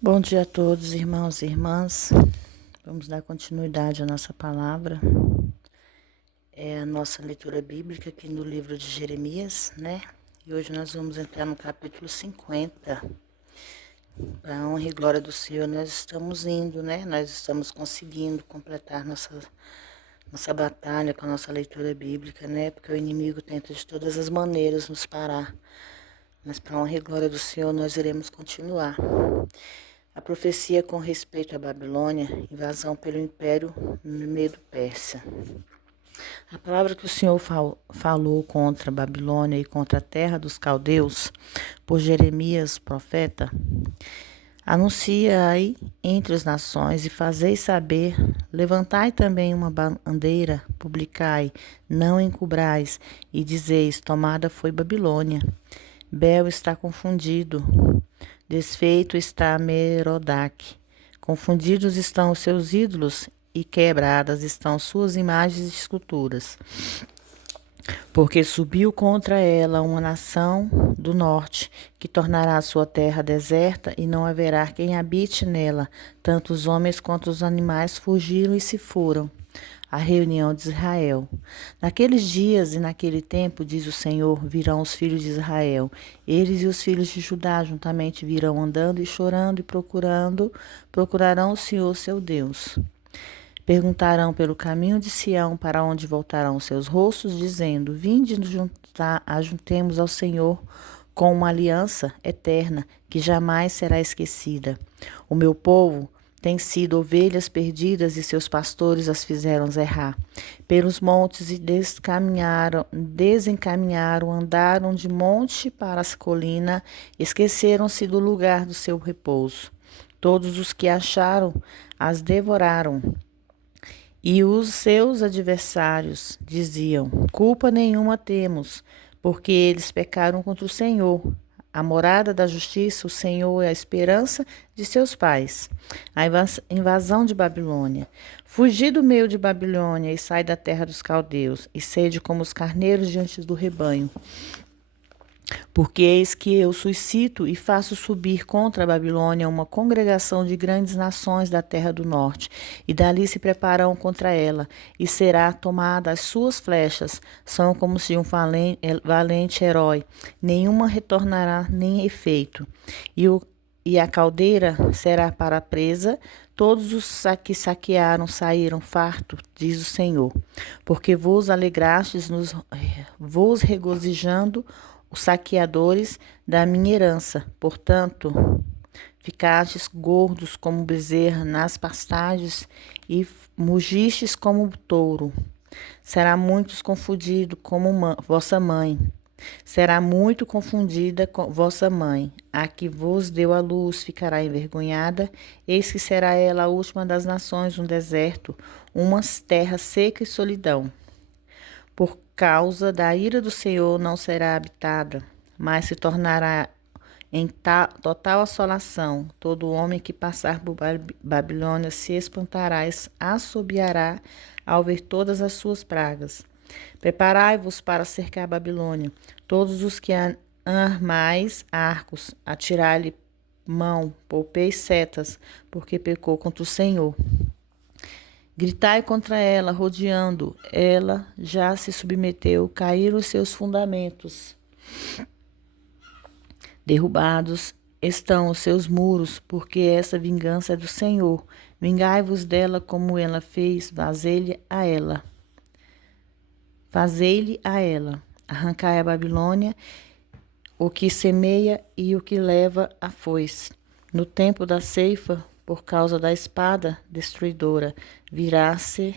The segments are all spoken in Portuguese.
Bom dia a todos, irmãos e irmãs. Vamos dar continuidade à nossa palavra. É a nossa leitura bíblica aqui no livro de Jeremias, né? E hoje nós vamos entrar no capítulo 50. Para a honra e glória do Senhor, nós estamos indo, né? Nós estamos conseguindo completar nossa batalha com a nossa leitura bíblica, né? Porque o inimigo tenta de todas as maneiras nos parar. Mas para a honra e glória do Senhor, nós iremos continuar. A profecia com respeito à Babilônia, invasão pelo Império Medo-Persa. A palavra que o Senhor falou contra a Babilônia e contra a terra dos caldeus, por Jeremias, profeta, anunciai entre as nações e fazei saber, levantai também uma bandeira, publicai, não encubrais, e dizeis, tomada foi Babilônia. Bel está confundido, desfeito está Merodach. Confundidos estão os seus ídolos e quebradas estão suas imagens e esculturas. Porque subiu contra ela uma nação do norte, que tornará a sua terra deserta e não haverá quem habite nela. Tanto os homens quanto os animais fugiram e se foram. A reunião de Israel. Naqueles dias e naquele tempo, diz o Senhor, virão os filhos de Israel. Eles e os filhos de Judá juntamente virão andando e chorando e procurarão o Senhor seu Deus. Perguntarão pelo caminho de Sião para onde voltarão os seus rostos, dizendo, vinde ajuntemos ao Senhor com uma aliança eterna que jamais será esquecida. O meu povo tem sido ovelhas perdidas e seus pastores as fizeram errar. Pelos montes e desencaminharam, andaram de monte para a colina, esqueceram-se do lugar do seu repouso. Todos os que acharam as devoraram. E os seus adversários diziam, culpa nenhuma temos, porque eles pecaram contra o Senhor. A morada da justiça, o Senhor é a esperança de seus pais. A invasão de Babilônia. Fugi do meio de Babilônia e sai da terra dos caldeus, e sede como os carneiros diante do rebanho. Porque eis que eu suscito e faço subir contra a Babilônia uma congregação de grandes nações da terra do norte, e dali se prepararão contra ela, e será tomada as suas flechas, são como se um valente herói, nenhuma retornará nem efeito. E a caldeira será para a presa, todos os que saquearam saíram farto, diz o Senhor, porque vos alegrastes, vos regozijando, os saqueadores da minha herança. Portanto, ficastes gordos como bezerra nas pastagens e mugistes como touro. Será muito confundido como vossa mãe. Será muito confundida com vossa mãe. A que vos deu a luz ficará envergonhada. Eis que será ela a última das nações, um deserto, uma terra seca e solidão. Por causa da ira do Senhor não será habitada, mas se tornará em total assolação. Todo homem que passar por Babilônia se espantará, assobiará ao ver todas as suas pragas. Preparai-vos para cercar a Babilônia. Todos os que armais arcos, atirai-lhe mão, poupei setas, porque pecou contra o Senhor. Gritai contra ela, rodeando. Ela já se submeteu, caíram os seus fundamentos. Derrubados estão os seus muros, porque essa vingança é do Senhor. Vingai-vos dela como ela fez, fazei-lhe a ela. Fazei-lhe a ela. Arrancai a Babilônia, o que semeia e o que leva a foice. No tempo da ceifa, por causa da espada destruidora, virá-se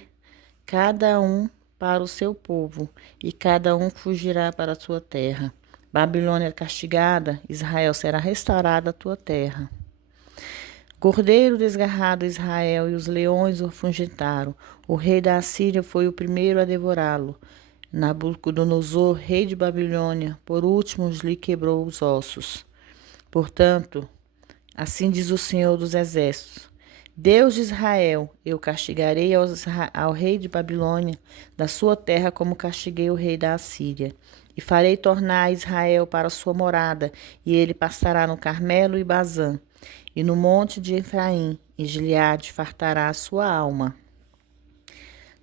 cada um para o seu povo, e cada um fugirá para a sua terra. Babilônia castigada, Israel será restaurada a tua terra. Cordeiro desgarrado Israel, e os leões o afugentaram. O rei da Assíria foi o primeiro a devorá-lo. Nabucodonosor, rei de Babilônia, por último lhe quebrou os ossos. Portanto, assim diz o Senhor dos Exércitos, Deus de Israel, eu castigarei ao rei de Babilônia da sua terra como castiguei o rei da Assíria. E farei tornar Israel para sua morada, e ele passará no Carmelo e Bazã. e no monte de Efraim e Gileade fartará a sua alma.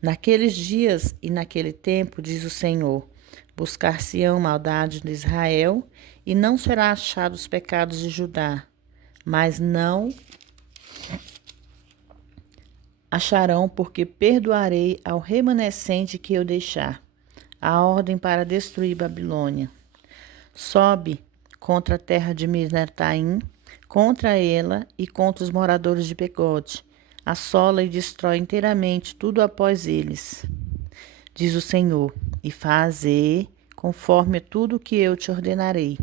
Naqueles dias e naquele tempo, diz o Senhor, buscar-se-ão maldade de Israel, e não será achado os pecados de Judá, mas não acharão, porque perdoarei ao remanescente que eu deixar. A ordem para destruir Babilônia. Sobe contra a terra de Misnetaim, contra ela e contra os moradores de Pegode. Assola e destrói inteiramente tudo após eles, diz o Senhor, e faze conforme tudo que eu te ordenarei.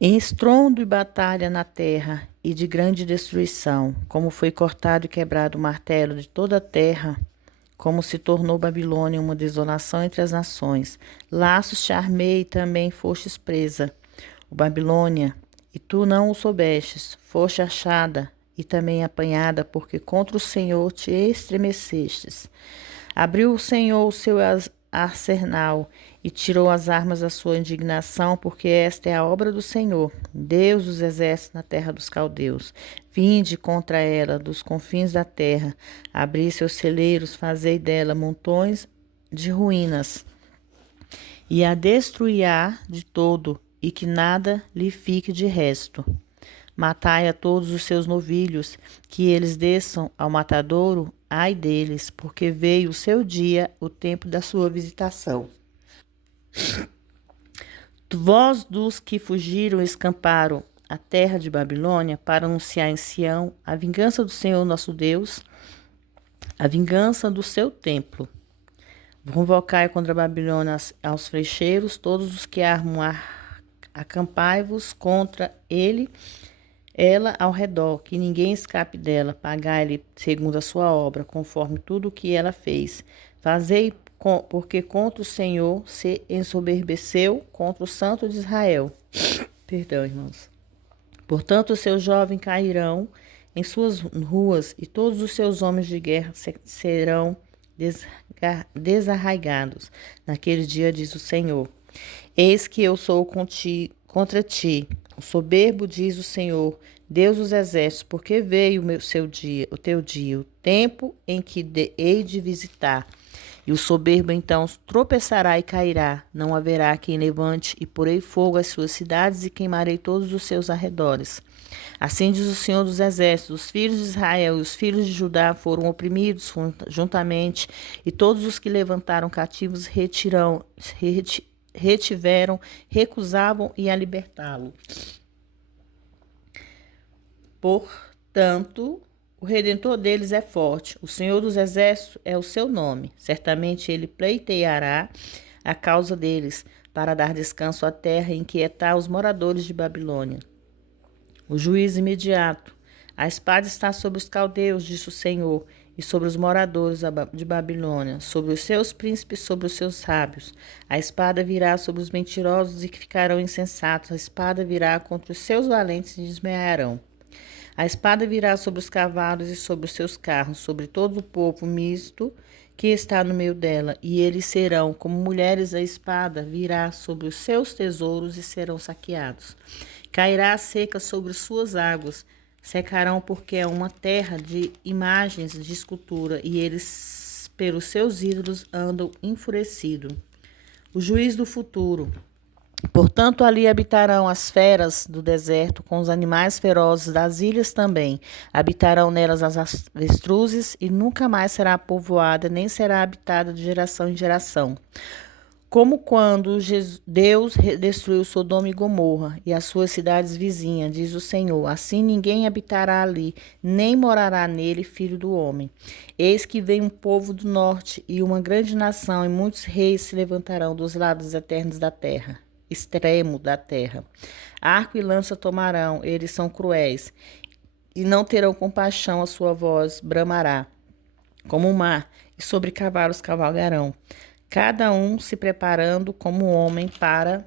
Em estrondo e batalha na terra e de grande destruição, como foi cortado e quebrado o martelo de toda a terra, como se tornou Babilônia uma desolação entre as nações. Laços te armei e também fostes presa, o Babilônia, e tu não o soubestes, foste achada e também apanhada, porque contra o Senhor te estremecestes. Abriu o Senhor o seu arsenal e tirou as armas da sua indignação, porque esta é a obra do Senhor, Deus dos exércitos na terra dos caldeus. Vinde contra ela dos confins da terra, abri seus celeiros, fazei dela montões de ruínas, e a destruirá de todo, e que nada lhe fique de resto. Matai a todos os seus novilhos, que eles desçam ao matadouro, ai deles, porque veio o seu dia, o tempo da sua visitação. Vós dos que fugiram e escamparam a terra de Babilônia para anunciar em Sião a vingança do Senhor nosso Deus, a vingança do seu templo. Convocai contra a Babilônia aos flecheiros, todos os que armam acampai-vos contra ele, ela ao redor, que ninguém escape dela. Pagai-lhe segundo a sua obra, conforme tudo o que ela fez. Fazei, porque contra o Senhor se ensoberbeceu, contra o Santo de Israel. Perdão, irmãos. Portanto, os seus jovens cairão em suas ruas, e todos os seus homens de guerra serão desarraigados. Naquele dia, diz o Senhor: Eis que eu sou contra ti, o soberbo, diz o Senhor, Deus dos exércitos, porque veio o teu dia, o tempo em que hei de visitar. E o soberbo então tropeçará e cairá, não haverá quem levante, e porei fogo às suas cidades e queimarei todos os seus arredores. Assim diz o Senhor dos exércitos: os filhos de Israel e os filhos de Judá foram oprimidos juntamente, e todos os que levantaram cativos retiveram, recusavam e a libertá-lo. Portanto, o Redentor deles é forte, o Senhor dos exércitos é o seu nome. Certamente ele pleiteará a causa deles, para dar descanso à terra e inquietar os moradores de Babilônia. O juízo imediato. A espada está sobre os caldeus, disse o Senhor, e sobre os moradores de Babilônia, sobre os seus príncipes, sobre os seus sábios. A espada virá sobre os mentirosos e que ficarão insensatos. A espada virá contra os seus valentes e desmaiarão. A espada virá sobre os cavalos e sobre os seus carros, sobre todo o povo misto que está no meio dela, e eles serão como mulheres. A espada virá sobre os seus tesouros e serão saqueados. Cairá a seca sobre suas águas, secarão porque é uma terra de imagens de escultura, e eles pelos seus ídolos andam enfurecidos. O juiz do futuro. Portanto, ali habitarão as feras do deserto, com os animais ferozes das ilhas também. Habitarão nelas as avestruzes, e nunca mais será povoada, nem será habitada de geração em geração. Como quando Deus destruiu Sodoma e Gomorra e as suas cidades vizinhas, diz o Senhor, assim ninguém habitará ali, nem morará nele, filho do homem. Eis que vem um povo do norte e uma grande nação, e muitos reis se levantarão dos lados eternos da terra, extremo da terra. Arco e lança tomarão, eles são cruéis, e não terão compaixão, a sua voz bramará como o mar, e sobre cavalos cavalgarão. Cada um se preparando como homem para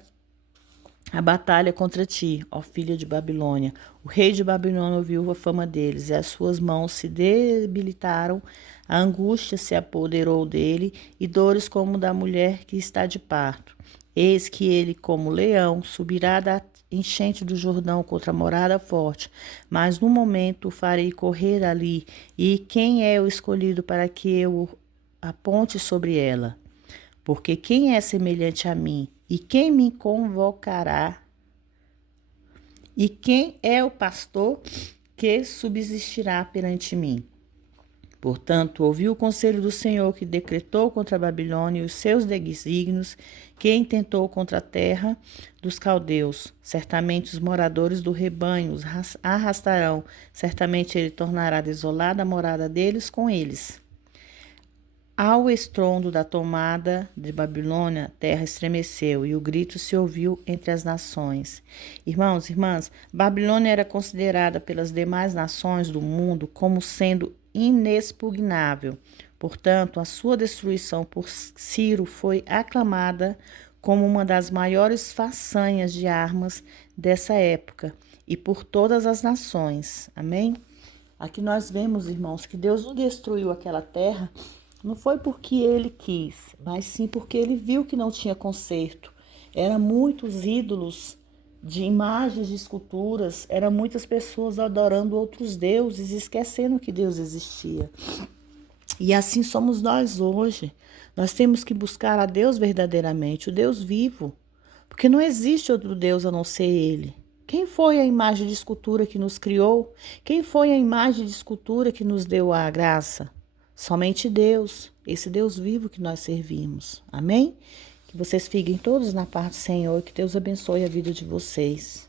a batalha contra ti, ó filha de Babilônia. O rei de Babilônia ouviu a fama deles, e as suas mãos se debilitaram, a angústia se apoderou dele, e dores como da mulher que está de parto. Eis que ele, como leão, subirá enchente do Jordão contra a morada forte, mas no momento o farei correr ali. E quem é o escolhido para que eu o aponte sobre ela? Porque quem é semelhante a mim? E quem me convocará? E quem é o pastor que subsistirá perante mim? Portanto, ouvi o conselho do Senhor que decretou contra a Babilônia e os seus desígnios, que intentou contra a terra dos caldeus. Certamente os moradores do rebanho os arrastarão, certamente ele tornará desolada a morada deles com eles. Ao estrondo da tomada de Babilônia, a terra estremeceu e o grito se ouviu entre as nações. Irmãos e irmãs, Babilônia era considerada pelas demais nações do mundo como sendo inexpugnável. Portanto, a sua destruição por Ciro foi aclamada como uma das maiores façanhas de armas dessa época e por todas as nações. Amém? Aqui nós vemos, irmãos, que Deus não destruiu aquela terra. Não foi porque ele quis, mas sim porque ele viu que não tinha conserto. Eram muitos ídolos de imagens, de esculturas, eram muitas pessoas adorando outros deuses, esquecendo que Deus existia. E assim somos nós hoje. Nós temos que buscar a Deus verdadeiramente, o Deus vivo, porque não existe outro Deus a não ser Ele. Quem foi a imagem de escultura que nos criou? Quem foi a imagem de escultura que nos deu a graça? Somente Deus, esse Deus vivo que nós servimos. Amém? Que vocês fiquem todos na paz do Senhor, que Deus abençoe a vida de vocês.